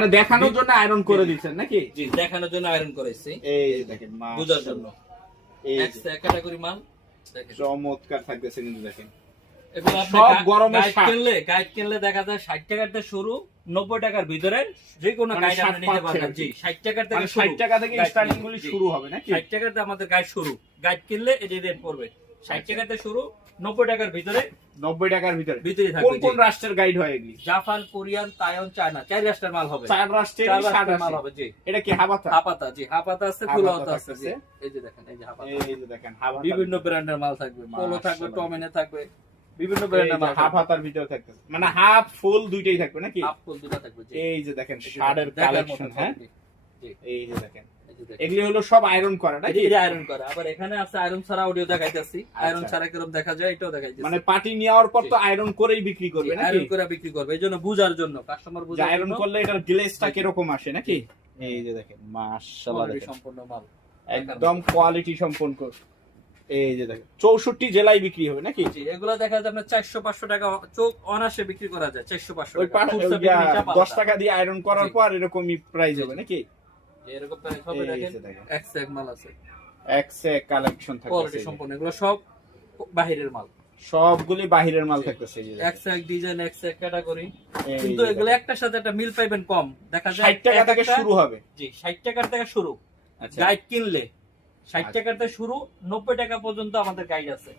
মানে দেখানোর জন্য আয়রন করে দিচ্ছেন নাকি? জি, দেখানোর জন্য আয়রন করেছি, এই দেখেন বুঝার জন্য। এই এক্সট্রা ক্যাটাগরি মাল দেখেন, চমৎকার থাকতেছে কিন্তু দেখেন। এগুলো আপনি সব গরমের গাইড কিনলে দেখা যায় 60 টাকা থেকে শুরু, 90 টাকার ভিতরে যে কোনো মানে গাইড আপনি 60 নিতে পারবেন। পাচ্ছেন। জি, 60 টাকা থেকে মানে শুরু, 60 টাকা থেকে guide স্টার্টিং কিনলে। গুলি জি, শুরু হবে নাকি? 60 টাকাতে আমাদের গাইড শুরু, গাইড কিনলে এই যে পড়বে 60 টাকাতে শুরু, 90 টাকার ভিতরে 90 টাকার ভিতরে ভিতরে থাকবে। কোন কোন রাষ্ট্রের গাইড হয় এগুলি? জাপান, কোরিয়ান, তাইওয়ান, চায়না, 4 রাষ্ট্রের মাল হবে। 4 রাষ্ট্রের 4 60 রাষ্ট্রের মাল আছে। হবে। জি, এটা কি হাবাতা? হাপাতা, জি হাপাতা আছে, ফুলাওতা আছে। জি, থাকতেছে। এই যে দেখেন, এই যে হাপাতা, এই যে দেখেন হাবাতা বিভিন্ন ব্র্যান্ডের মাল থাকবে, পোলো থাকবে, মাশাআল্লাহ। টমেনে থাকবে, বিভিন্ন ব্র্যান্ডের মাল হাফ হাতার ভিতরে থাকতেছে, মানে হাফ ফুল দুইটাই থাকবে নাকি? হাফ ফুল দুটো থাকবে। জি, এই যে দেখেন এই যে শার্টের দেখার মতো কালেকশন। হ্যাঁ, থাকবে। জি, এই যে দেখেন এই যে দেখেন। এগুলি হলো সব আয়রন করা নাকি? এটা আয়রন করা। আবার এখানে আছে আয়রন ছাড়া অডিও দেখাইতেছি, আয়রন ছাড়া কিরকম দেখা যায় এটাও দেখাইতেছি। মানে পার্টি নেওয়ার পর তো আয়রন করেই বিক্রি করবে নাকি? আয়রন করে বিক্রি করবে, এই জন্য বুঝার জন্য, কাস্টমার যে বুঝার আয়রন জন্য করলে এটার গ্লেজটা কিরকম আসে নাকি? এই যে দেখেন মাশাআল্লাহ, quality দেখেন সম্পন্ন মাল একদম কোয়ালিটি সম্পন্ন। এই যে দেখেন 64 জেলায় বিক্রি হবে নাকি? জি, এগুলা দেখা যায় আপনার 400-500 টাকা চোখ অনাসে বিক্রি করা যায়। 400-500 ওই টাকা খুচরা বিক্রি হিসাব 10 আলাদা। টাকা দিয়ে আয়রন করার জি। পর এরকমই প্রাইস হবে নাকি? যে এরকম প্রাইস হবে, এই দেখেন যে দেখেন। এক সেক মাল আছে, এক্সে কালেকশন কোয়ালিটি থাকতেছে, সম্পন্ন, এগুলো সব বাহিরের মাল, সবগুলি বাহিরের মাল থাকতেছে। এই যে এক সেক ডিজাইন, এক সেক ক্যাটাগরি, এই কিন্তু যে এগুলো দেখেন। একটার সাথে একটা মিল পাইবেন কম, দেখা যায় 60 টাকা থেকে একটা- শুরু হবে। জি, 60 টাকার থেকে শুরু আচ্ছা, গাইড কিনলে, 60 আচ্ছা। টাকার থেকে শুরু, 90 টাকা পর্যন্ত আমাদের গাইড আছে।